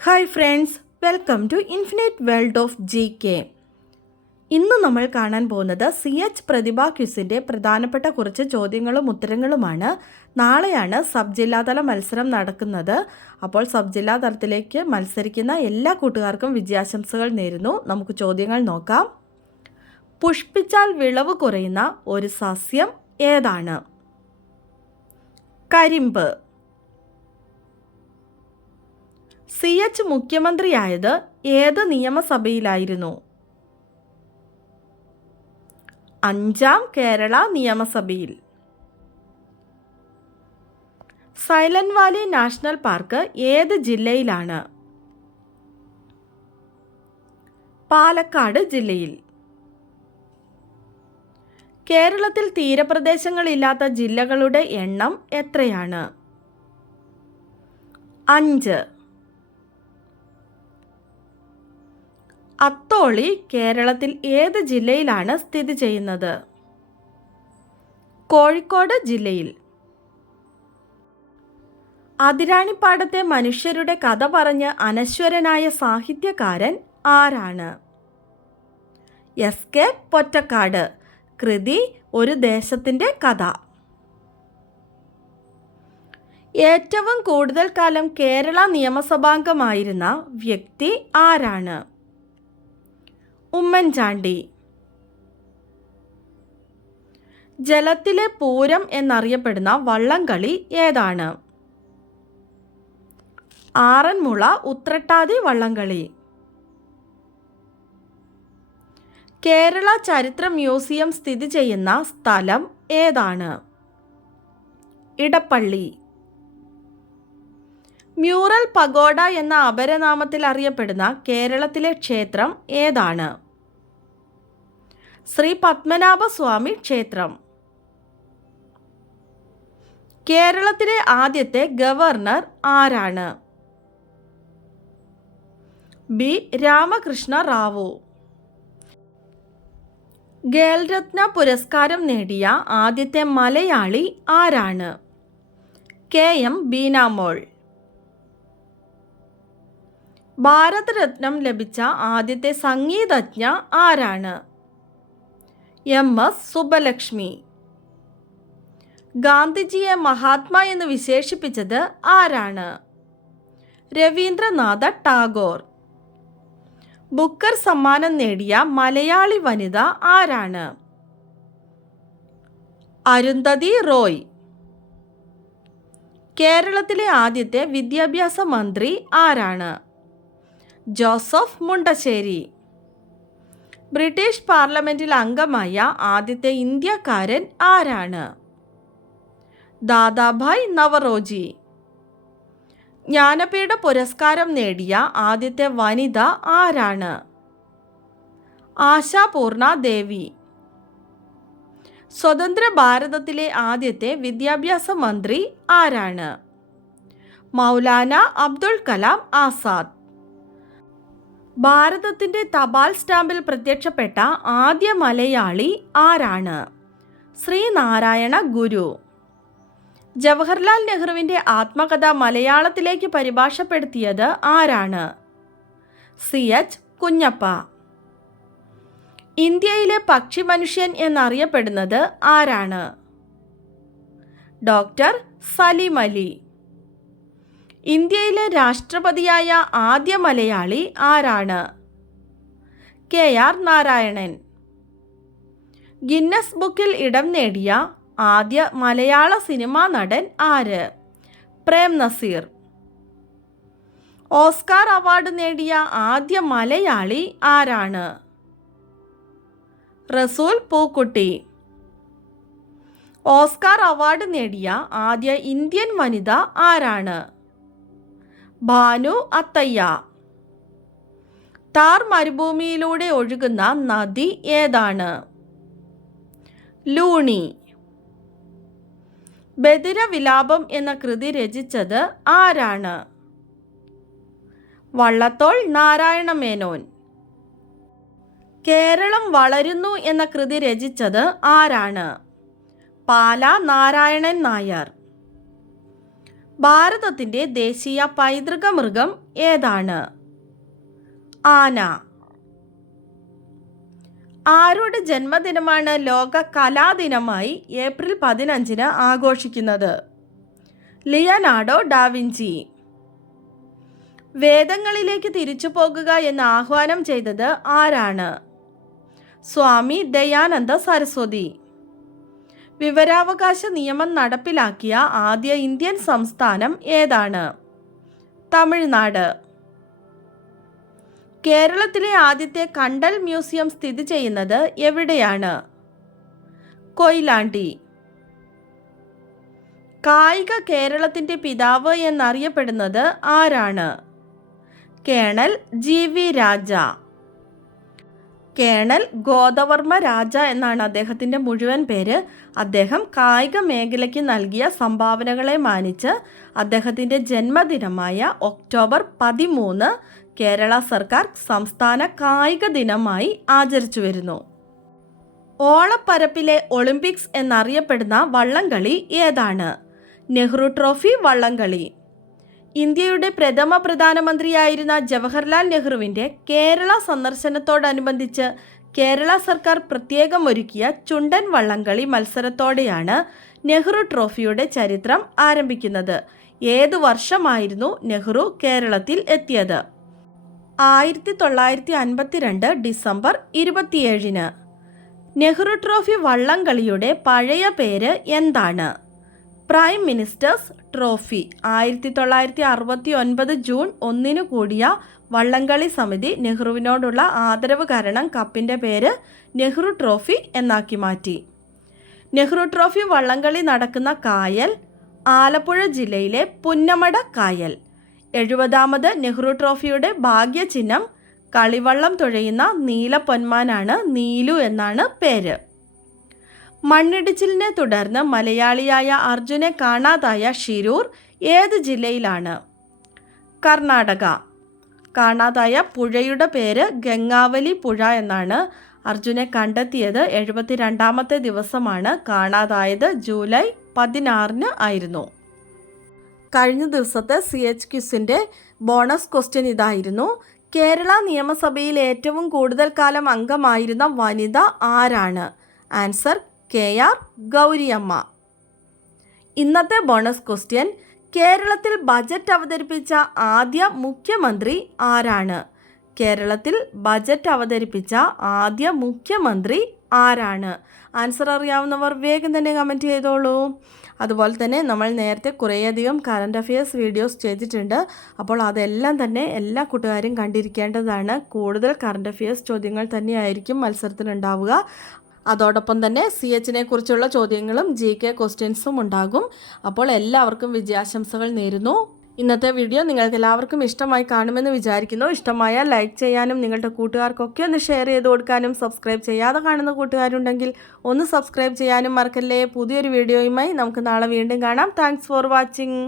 Hi friends, welcome to infinite world of GK. ഇന്ന് നമ്മൾ കാണാൻ പോകുന്നത് CH പ്രതിഭ ക്വിസിൻ്റെ പ്രധാനപ്പെട്ട കുറച്ച് ചോദ്യങ്ങളും ഉത്തരങ്ങളുമാണ്. നാളെയാണ് സബ് ജില്ലാതല മത്സരം നടക്കുന്നത്. അപ്പോൾ സബ് ജില്ലാ തലത്തിലേക്ക് മത്സരിക്കുന്ന എല്ലാ കൂട്ടുകാർക്കും വിജയാശംസകൾ നേരുന്നു. നമുക്ക് ചോദ്യങ്ങൾ നോക്കാം. പുഷ്പിച്ചാൽ വിളവ് കുറയുന്ന ഒരു സസ്യം ഏതാണ്? കരിമ്പ്. CH മുഖ്യമന്ത്രിയായത് ഏത് നിയമസഭയിലായിരുന്നു? 5ാം കേരള നിയമസഭയിൽ. സൈലന്റ് വാലി നാഷണൽ പാർക്ക് ഏത് ജില്ലയിലാണ്? പാലക്കാട് ജില്ലയിൽ. കേരളത്തിൽ തീരപ്രദേശങ്ങളില്ലാത്ത ജില്ലകളുടെ എണ്ണം എത്രയാണ്? 5. അത്തോളി കേരളത്തിൽ ഏത് ജില്ലയിലാണ് സ്ഥിതി ചെയ്യുന്നത്? കോഴിക്കോട് ജില്ലയിൽ. അതിരാണിപ്പാടത്തെ മനുഷ്യരുടെ കഥ പറഞ്ഞ് അനശ്വരനായ സാഹിത്യകാരൻ ആരാണ്? SK പൊറ്റക്കാട്. കൃതി ഒരു ദേശത്തിൻ്റെ കഥ. ഏറ്റവും കൂടുതൽ കാലം കേരള നിയമസഭാംഗമായിരുന്ന വ്യക്തി ആരാണ്? ഉമ്മൻചാണ്ടി. ജലത്തിലെ പൂരം എന്നറിയപ്പെടുന്ന വള്ളംകളി ഏതാണ്? ആറന്മുള ഉത്രട്ടാതി വള്ളംകളി. കേരള ചരിത്ര മ്യൂസിയം സ്ഥിതി ചെയ്യുന്ന സ്ഥലം ഏതാണ്? ഇടപ്പള്ളി. മ്യൂറൽ പഗോഡ എന്ന അപരനാമത്തിൽ അറിയപ്പെടുന്ന കേരളത്തിലെ ക്ഷേത്രം ഏതാണ്? ശ്രീ പത്മനാഭസ്വാമി ക്ഷേത്രം. കേരളത്തിലെ ആദ്യത്തെ ഗവർണർ ആരാണ്? B. രാമകൃഷ്ണ റാവു. ഖേൽരത്ന പുരസ്കാരം നേടിയ ആദ്യത്തെ മലയാളി ആരാണ്? KM ബീനാമോൾ. ഭാരതരത്നം ലഭിച്ച ആദ്യത്തെ സംഗീതജ്ഞ ആരാണ്? MS സുബ്ബലക്ഷ്മി. ഗാന്ധിജിയെ മഹാത്മാ എന്ന് വിശേഷിപ്പിച്ചത് ആരാണ്? രവീന്ദ്രനാഥ ടാഗോർ. ബുക്കർ സമ്മാനം നേടിയ മലയാളി വനിത ആരാണ്? അരുന്ധതി റോയ്. കേരളത്തിലെ ആദ്യത്തെ വിദ്യാഭ്യാസ മന്ത്രി ആരാണ്? ജോസഫ് മുണ്ടശ്ശേരി. ബ്രിട്ടീഷ് പാർലമെന്റിൽ അംഗമായ ആദ്യത്തെ ഇന്ത്യക്കാരൻ ആരാണ്? ദാദാഭായ് നവറോജി. ജ്ഞാനപീഠ പുരസ്കാരം നേടിയ ആദ്യത്തെ വനിത ആരാണ്? ആശാപൂർണ ദേവി. സ്വതന്ത്ര ഭാരതത്തിലെ ആദ്യത്തെ വിദ്യാഭ്യാസ മന്ത്രി ആരാണ്? മൗലാന അബ്ദുൽ കലാം ആസാദ്. ഭാരതത്തിൻ്റെ തപാൽ സ്റ്റാമ്പിൽ പ്രത്യക്ഷപ്പെട്ട ആദ്യ മലയാളി ആരാണ്? ശ്രീനാരായണ ഗുരു. ജവഹർലാൽ നെഹ്റുവിൻ്റെ ആത്മകഥ മലയാളത്തിലേക്ക് പരിഭാഷപ്പെടുത്തിയത് ആരാണ്? CH കുഞ്ഞപ്പ. ഇന്ത്യയിലെ പക്ഷി മനുഷ്യൻ എന്നറിയപ്പെടുന്നത് ആരാണ്? ഡോക്ടർ സലിം അലി. ഇന്ത്യയിലെ രാഷ്ട്രപതിയായ ആദ്യ മലയാളി ആരാണ്? KR നാരായണൻ. ഗിന്നസ് ബുക്കിൽ ഇടം നേടിയ ആദ്യ മലയാള സിനിമാ നടൻ ആര്? പ്രേം നസീർ. ഓസ്കാർ അവാർഡ് നേടിയ ആദ്യ മലയാളി ആരാണ്? റസൂൽ പൂക്കുട്ടി. ഓസ്കാർ അവാർഡ് നേടിയ ആദ്യ ഇന്ത്യൻ വനിത ആരാണ്? ഭാനു അത്തയ്യ. താർ മരുഭൂമിയിലൂടെ ഒഴുകുന്ന നദി ഏതാണ്? ലൂണി. ബദിര വിലാപം എന്ന കൃതി രചിച്ചത് ആരാണ്? വള്ളത്തോൾ നാരായണ മേനോൻ. കേരളം വളരുന്നു എന്ന കൃതി രചിച്ചത് ആരാണ്? പാല നാരായണൻ നായർ. ഭാരതത്തിൻ്റെ ദേശീയ പൈതൃക മൃഗം ഏതാണ്? ആന. ആരുടെ ജന്മദിനമാണ് ലോക കലാദിനമായി ഏപ്രിൽ 15 ആഘോഷിക്കുന്നത്? Leonardo da Vinci. വേദങ്ങളിലേക്ക് തിരിച്ചു പോകുക എന്ന് ആഹ്വാനം ചെയ്തത് ആരാണ്? സ്വാമി ദയാനന്ദ സരസ്വതി. വിവരാവകാശ നിയമം നടപ്പിലാക്കിയ ആദ്യ ഇന്ത്യൻ സംസ്ഥാനം ഏതാണ്? തമിഴ്നാട്. കേരളത്തിലെ ആദ്യത്തെ കണ്ടൽ മ്യൂസിയം സ്ഥിതി ചെയ്യുന്നത് എവിടെയാണ്? കൊയിലാണ്ടി. കായിക കേരളത്തിൻ്റെ പിതാവ് എന്നറിയപ്പെടുന്നത് ആരാണ്? കേണൽ GV രാജ. കേണൽ ഗോദവർമ്മ രാജ എന്നാണ് അദ്ദേഹത്തിൻ്റെ മുഴുവൻ പേര്. അദ്ദേഹം കായിക മേഖലയ്ക്ക് നൽകിയ സംഭാവനകളെ മാനിച്ച് അദ്ദേഹത്തിൻ്റെ ജന്മദിനമായ ഒക്ടോബർ 13 കേരള സർക്കാർ സംസ്ഥാന കായിക ദിനമായി ആചരിച്ചു വരുന്നു. ഓളപ്പരപ്പിലെ ഒളിമ്പിക്സ് എന്നറിയപ്പെടുന്ന വള്ളംകളി ഏതാണ്? നെഹ്റു ട്രോഫി വള്ളംകളി. ഇന്ത്യയുടെ പ്രഥമ പ്രധാനമന്ത്രിയായിരുന്ന ജവഹർലാൽ നെഹ്റുവിൻ്റെ കേരള സന്ദർശനത്തോടനുബന്ധിച്ച് കേരള സർക്കാർ പ്രത്യേകം ഒരുക്കിയ ചുണ്ടൻ വള്ളംകളി മത്സരത്തോടെയാണ് നെഹ്റു ട്രോഫിയുടെ ചരിത്രം ആരംഭിക്കുന്നത്. ഏതു വർഷമായിരുന്നു നെഹ്റു കേരളത്തിൽ എത്തിയത്? 1952 ഡിസംബർ 27. നെഹ്റു ട്രോഫി വള്ളംകളിയുടെ പഴയ പേര് എന്താണ്? Prime ministers trophy. 1969 ജൂൺ 1 കൂടിയ വള്ളംകളി സമിതി നെഹ്റുവിനോടുള്ള ആദരവ് കാരണം കപ്പിൻ്റെ പേര് നെഹ്റു ട്രോഫി എന്നാക്കി മാറ്റി. നെഹ്റു ട്രോഫി വള്ളംകളി നടക്കുന്ന കായൽ ആലപ്പുഴ ജില്ലയിലെ പുന്നമട കായൽ. 70ാമത് നെഹ്റു ട്രോഫിയുടെ ഭാഗ്യചിഹ്നം കളിവള്ളം തുഴയുന്ന നീലപ്പൊന്മാനാണ്. നീലു എന്നാണ് പേര്. മണ്ണിടിച്ചിലിനെ തുടർന്ന് മലയാളിയായ അർജുനെ കാണാതായ ഷിരൂർ ഏത് ജില്ലയിലാണ്? കർണാടക. കാണാതായ പുഴയുടെ പേര് ഗംഗാവലി പുഴ എന്നാണ്. അർജുനെ കണ്ടെത്തിയത് 72ാമത്തെ ദിവസമാണ്. കാണാതായത് ജൂലൈ 16 ആയിരുന്നു. കഴിഞ്ഞ ദിവസത്തെ CH ക്വിസിൻ്റെ ബോണസ് ക്വസ്റ്റ്യൻ ഇതായിരുന്നു: കേരള നിയമസഭയിൽ ഏറ്റവും കൂടുതൽ കാലം അംഗമായിരുന്ന വനിത ആരാണ്? Answer KR Gowriamma. ഇന്നത്തെ ബോണസ് ക്വസ്റ്റ്യൻ: കേരളത്തിൽ ബജറ്റ് അവതരിപ്പിച്ച ആദ്യ മുഖ്യമന്ത്രി ആരാണ്? കേരളത്തിൽ ബജറ്റ് അവതരിപ്പിച്ച ആദ്യ മുഖ്യമന്ത്രി ആരാണ്? ആൻസർ അറിയാവുന്നവർ വേഗം തന്നെ കമൻറ്റ് ചെയ്തോളൂ. അതുപോലെ തന്നെ നമ്മൾ നേരത്തെ കുറേയധികം കറണ്ട് അഫയേഴ്സ് വീഡിയോസ് ചെയ്തിട്ടുണ്ട്. അപ്പോൾ അതെല്ലാം തന്നെ എല്ലാ കൂട്ടുകാരും കണ്ടിരിക്കേണ്ടതാണ്. കൂടുതൽ കറണ്ട് അഫയേഴ്സ് ചോദ്യങ്ങൾ തന്നെയായിരിക്കും മത്സരത്തിനുണ്ടാവുക. അതോടൊപ്പം തന്നെ CHനെ കുറിച്ചുള്ള ചോദ്യങ്ങളും GK ക്വസ്റ്റ്യൻസും ഉണ്ടാകും. അപ്പോൾ എല്ലാവർക്കും വിജയാശംസകൾ നേരുന്നു. ഇന്നത്തെ വീഡിയോ നിങ്ങൾക്ക് എല്ലാവർക്കും ഇഷ്ടമായി കാണുമെന്ന് വിചാരിക്കുന്നു. ഇഷ്ടമായാൽ ലൈക്ക് ചെയ്യാനും നിങ്ങളുടെ കൂട്ടുകാർക്കൊക്കെ ഒന്ന് ഷെയർ ചെയ്ത് കൊടുക്കാനും സബ്സ്ക്രൈബ് ചെയ്യാതെ കാണുന്ന കൂട്ടുകാരുണ്ടെങ്കിൽ ഒന്ന് സബ്സ്ക്രൈബ് ചെയ്യാനും മറക്കല്ലേ. പുതിയൊരു വീഡിയോയുമായി നമുക്ക് നാളെ വീണ്ടും കാണാം. Thanks for watching.